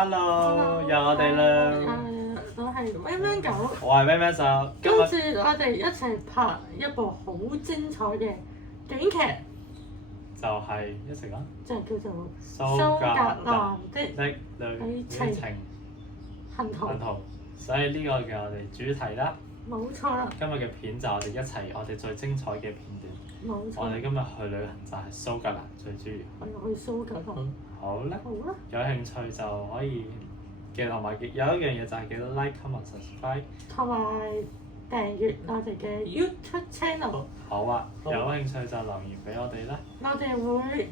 Hello，又我哋啦。我係 Van Van 狗，我係 Van Van 手。今今日次我哋一齊拍一部好精彩嘅短劇，就係一齊講就係叫做蘇格蘭的的旅程行途。行途，所以呢個嘅我哋主題啦。冇錯啦，今日嘅片就我哋一齊，我哋最精彩嘅片段。冇錯。我哋今日去旅行就係蘇格蘭最主要。我哋去蘇格蘭。好啦，好啦，有興趣就可以記同埋有一樣嘢就係記得 like、comment、subscribe。同埋訂閱我哋嘅 YouTube channel。好啊，有興趣就留言俾我哋啦。我哋會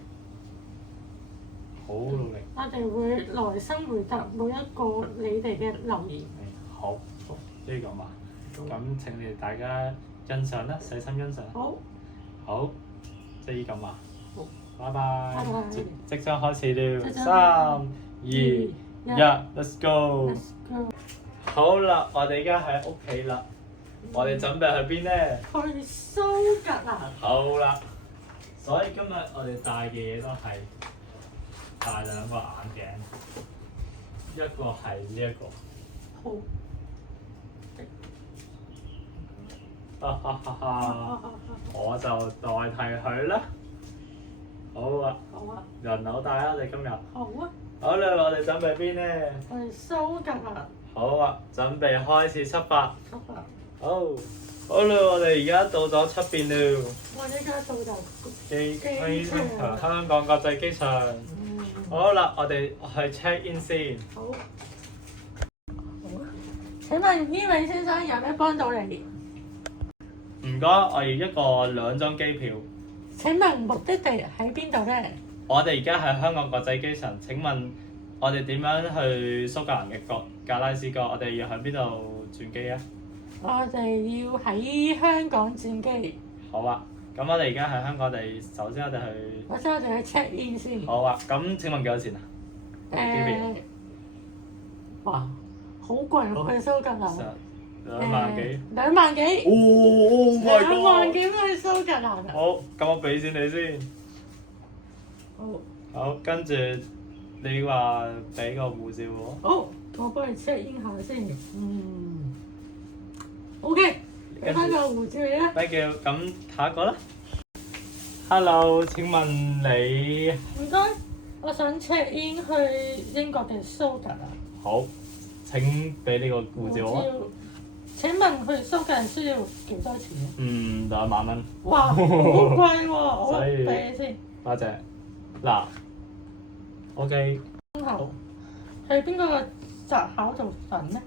好努力。我哋會來生回答每一個你哋嘅留言。好，呢個嘛，咁請你哋大家欣賞啦，細心欣賞。好，好，即係咁啊。好，拜拜拜拜。即將開始了，即將3、2、1，Let's go！ Let's go。好啦，我哋而家喺屋企啦，我哋準備去邊呢？去蘇格蘭。好啦，所以今日我哋帶嘅嘢都係帶兩個眼鏡，一個係呢一個。好。哈哈哈哈！我就代替佢啦。好啊，好啊，輪流帶啊！你今日好啊，好啦，我哋準備邊呢？去蘇格蘭。好啊，準備開始出發。出發。好，好啦，我哋而家到咗出邊了。我而家到就機場，香港國際機場。好啦，我哋去 check in 先。好。好啊。請問呢位先生有咩幫到你？唔該，我要2張機票。請問目的地喺邊度呢？我哋而家喺香港國際機場。請問我哋點樣去蘇格蘭嘅格拉斯哥？我哋要喺邊度轉機啊？我哋要喺香港轉機。好啊，咁我哋而家喺香港，首先我哋去。首先我哋去 check in 先。好啊，咁請問幾多錢啊？哇，好貴喎！去蘇格蘭。 2萬幾。 2萬幾。Oh my god！ 2萬幾去蘇格蘭啊！好，咁我俾錢你先。好。好，跟住你話俾個護照我。好，我幫你 check in 下先。OK， 俾翻個護照你啦。Thank you，咁下一個啦。Hello，請問你？唔該，我想 check in 去英國嘅蘇格蘭。好，請俾呢個護照我啊。請問去蘇格蘭需要幾多錢啊2萬蚊。哇，好貴喎！我所以俾你先。多謝。嗱，OK。好。去邊個閘口度等咧？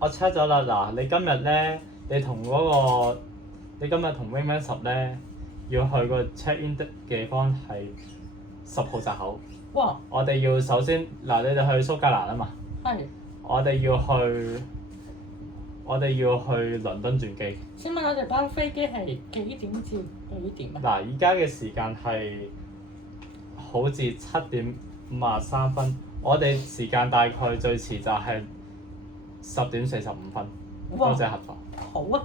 我 check 咗啦。嗱，你今日咧，你同 Wing Man 10咧，要去個 check in 的地方係10號閘口。哇！我哋要首先嗱，你哋去蘇格蘭啊嘛。係。我哋要去倫敦轉機。請問我哋班飛機係幾點至幾點啊？嗱，而家嘅時間係好似7點53分，我哋時間大概最遲就係10點45分。多謝合作。好啊。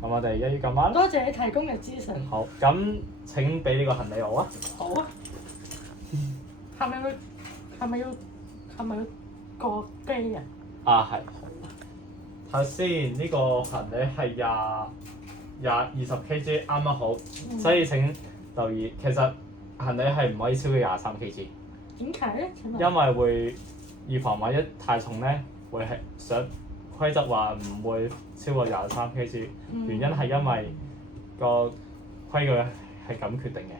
咁我哋一於咁晚。多謝你提供嘅資訊。好，咁請俾呢個行李我啊。好啊。係咪要過機啊？啊，係。睇下先，呢個行李係20 kg 啱啱好，所以請留意，其實行李係唔可以超過23 kg。點解咧？因為會預防萬一太重咧，會係規則話唔會超過23 kg。原因係因為個規矩係咁決定嘅。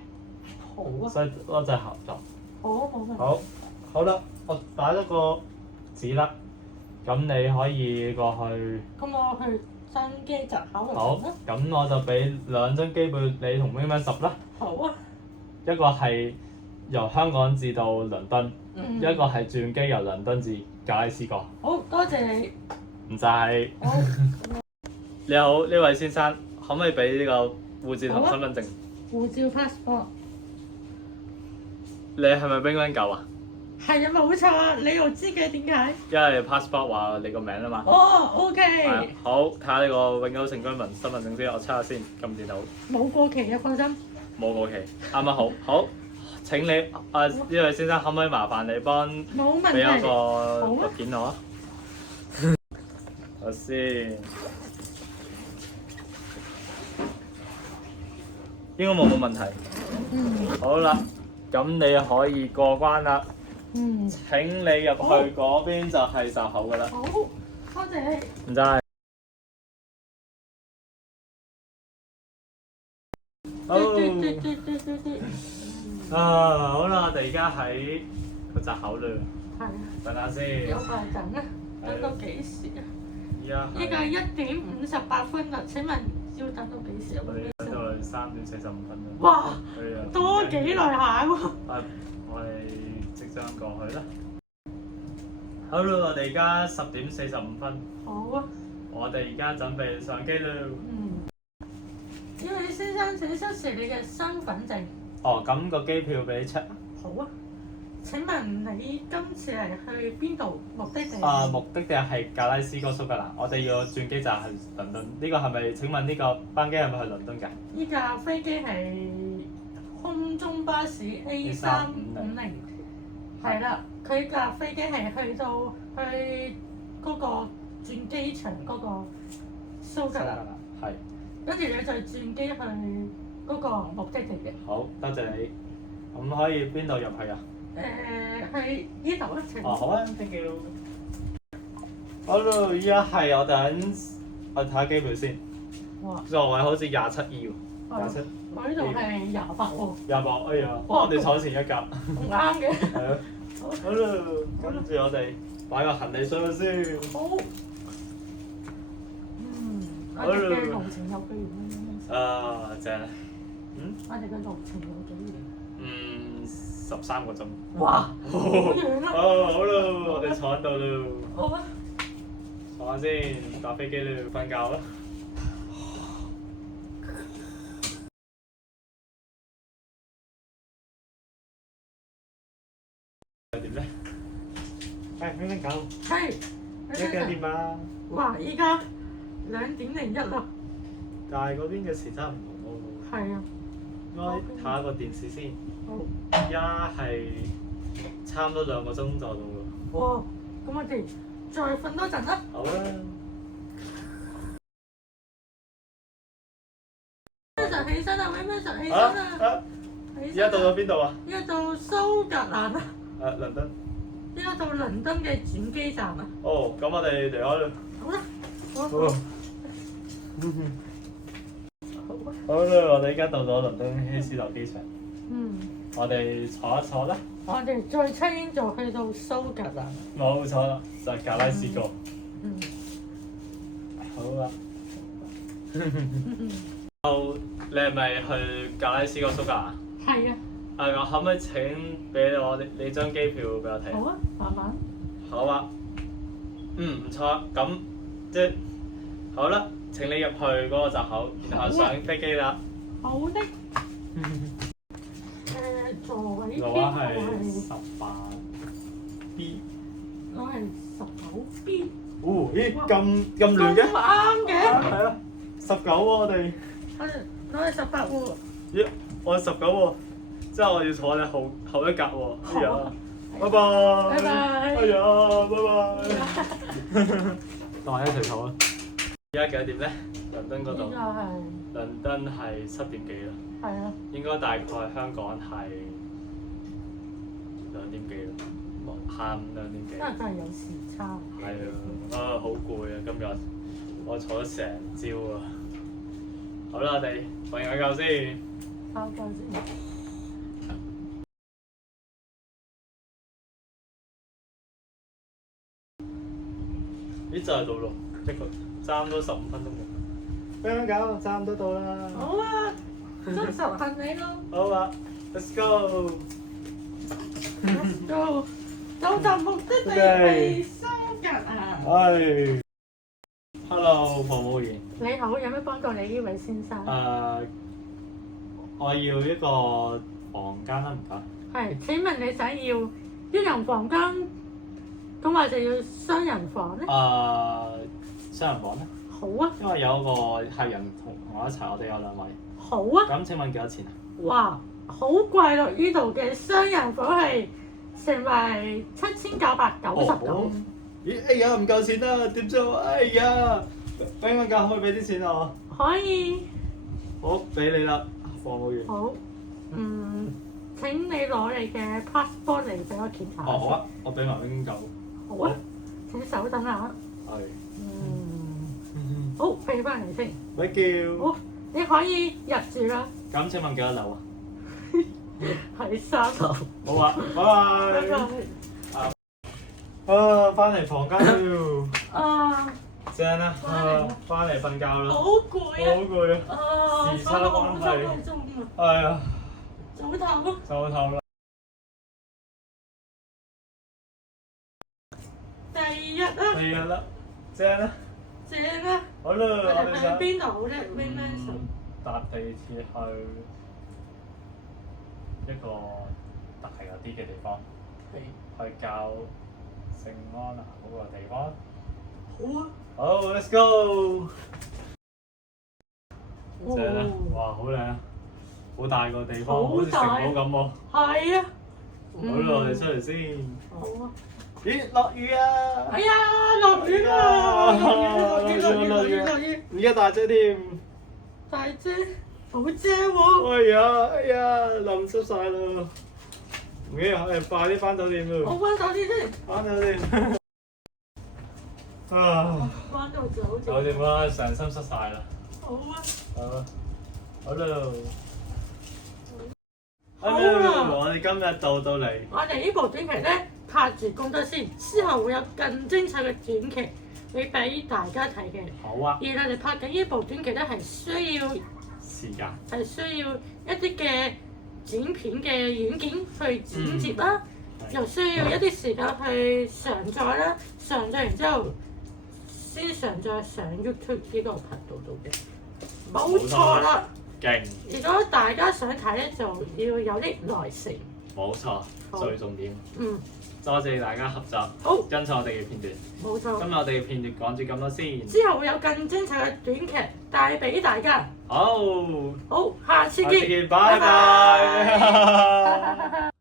好啊。所以多謝合作。好，冇問題。好啦，我打咗個紙啦。咁你可以過去。咁我去登機閘口度好，咁我就俾2張機票你同 Wing Man 10啦。好啊。一個係由香港至到倫敦，一個係轉機由倫敦至格拉斯哥。好，多謝你。唔使。你好，呢位先生，可唔可以俾呢個護照同身份證？護照 passport。你係咪 Wing Man 狗啊？係啊，冇錯啊！你又知嘅點解？因為 passport 話你個名啊嘛。哦，OK。好，睇下呢個永久性居民身份證先，我測下先，撳電腦。冇過期嘅，放心。冇過期，啱啱好。好，請你呢位先生可唔可以麻煩你幫冇問俾我題。個好啊物件我啊？我先，應該冇問題。好啦，咁你可以過關啦。請你入去嗰邊就係閘口噶啦。好，多謝你。唔該。好啦，我哋而家喺個閘口啦。係啊。等下先。有排等啊，等到幾時啊？依家1:58啦，請問要等到幾時啊？我哋等到3:45啦。哇！係啊。多幾耐下喎。我哋即將過去啦。好啦，我哋而家10:45。好啊。我哋而家準備上機啦。呢位先生請出示你嘅身份證。哦，咁個機票俾你 check。好啊。請問你今次係去邊度？目的地？目的地係格拉斯哥蘇格蘭，我哋要轉機站去倫敦。呢個係咪？請問呢個班機係咪去倫敦㗎？依架飛機係空中巴士 A350。係啦，佢架飛機係去到去嗰個轉機場嗰個蘇格蘭。係。跟住你再轉機去嗰個目的地嘅。好，多謝你。咁可以邊度入去啊？去呢度啊，請。哦，好啊 ，thank you。好啦，依家係我睇下機票先。哇！座位好似27E 喎，27。我呢度係28喎。28，哎呀，我哋坐前一格。唔啱嘅。係啊。好啦，跟住我哋擺個行李箱先。好。我哋嘅路程有幾遠？正。我哋嘅路程有幾遠？13個鐘。哇！好遠啊！好啦，我哋坐喺度啦。好啊。坐下先，搭飛機啦，瞓覺啦。點咧？瞓覺。係。你幾點啊？哇！依家2:01啦。但係嗰邊嘅時差唔同喎。係啊。應該睇下個電視先。好。而家係差唔多2個鐘就到啦。哇！咁我哋再瞓多陣啦。好啦。咩時候起身啊？咩時候起身啊？而家到咗邊度啊？依家到蘇格蘭啊。倫敦。依家到倫敦嘅轉機站啊。哦，咁我哋離開啦。好啦。好。好啦，我哋而家到咗倫敦希斯羅機場。我哋坐一坐啦。我哋再 train 就去到蘇格蘭。冇錯啦，就係格拉斯哥。好啦。你係咪去格拉斯哥蘇格蘭？係啊。我可唔可以請俾我你張機票俾我睇？好啊，慢慢。好啊。唔錯，咁即係好啦。請你入去嗰個閘口，然後上飛機啦。好的。座位編號係18B。我係19B。咦，咁亂嘅？咁啱嘅。係啊，19喎我哋。我係18喎。咦，我係19喎，即係我要坐你後一格喎。哎呀，拜拜。拜拜。哎呀，拜拜。同我一齊坐啦。而家幾多點咧？倫敦嗰度。依家係。倫敦係7點幾啦。係啊。應該大概香港係2點幾啦，下午2點幾。因為真係有時差。係啊，好攰啊！今日我坐咗成朝啊。好啦，我哋瞓下覺先。瞓覺先。咦，就係到咯，差唔多15分鐘喎。瞓覺，差唔多到啦。好啊，遵守行李咯。好啊 ，Let's go。Let's go。到達目的地係蘇格蘭。Hello，服務員。你好，有咩幫到你呢位先生？我要一個房間啦，唔該。係，請問你想要一人房間，咁或者要雙人房咧？雙人房咧？好啊。因為有個客人同我一齊，我哋有2位。好啊。咁請問幾多錢啊？哇，好貴咯！呢度嘅雙人房係成為7990蚊。咦？哎呀，唔夠錢啦，點做？哎呀，冰蚊價可唔可以俾啲錢我？可以。好，俾你啦，服務員。好。請你攞你嘅 passport 嚟俾我檢查。好啊，我俾埋冰狗。好啊。請手等下。係。好，俾翻嚟先。Thank you。好，你可以入住啦。咁請問幾多樓啊？係3樓。好啊，拜拜。啊，翻嚟房間啦。啊。正啊！翻嚟瞓覺啦。好攰啊！好攰啊！時差關係。係啊。早唞咯。早唞啦。第二日啦。第二日啦，正啊！正啊！好啦，我我哋哋去邊度好咧 ？Windsor 搭地鐵去一個大啲嘅地方，去教聖安娜嗰個地方。好啊！好 ，Let's go！正啊！哇，好靚啊！好大個地方，好似城堡咁喎。係啊。好啦，我哋出嚟先。好啊。咦，落雨啊！哎呀，落雨啦！落雨！而家大遮添。大遮，好遮喎！哎呀，淋濕晒啦！唔緊要，快啲翻酒店啦！我翻酒店先。翻酒店。啊！翻到酒店。酒店啦，成身濕晒啦。好啊。好啦。好啦，我哋今日到嚟。我哋呢部短劇咧拍住工作先，之後會有更精彩嘅短劇會俾大家睇嘅。好啊。而我哋拍緊呢部短劇咧係需要時間。係需要一啲嘅剪片嘅軟件去剪接啦，又需要一啲時間去上載啦，上載完之後先上載上 YouTube 呢個頻道度嘅。冇錯啦。勁！如果大家想睇咧，就要有啲耐性。冇錯，最重點。多謝大家合作，好，欣賞我哋嘅片段。冇錯。今日我哋嘅片段講住咁多先。之後會有更精彩嘅短劇帶俾大家。好，好，下次見，拜拜。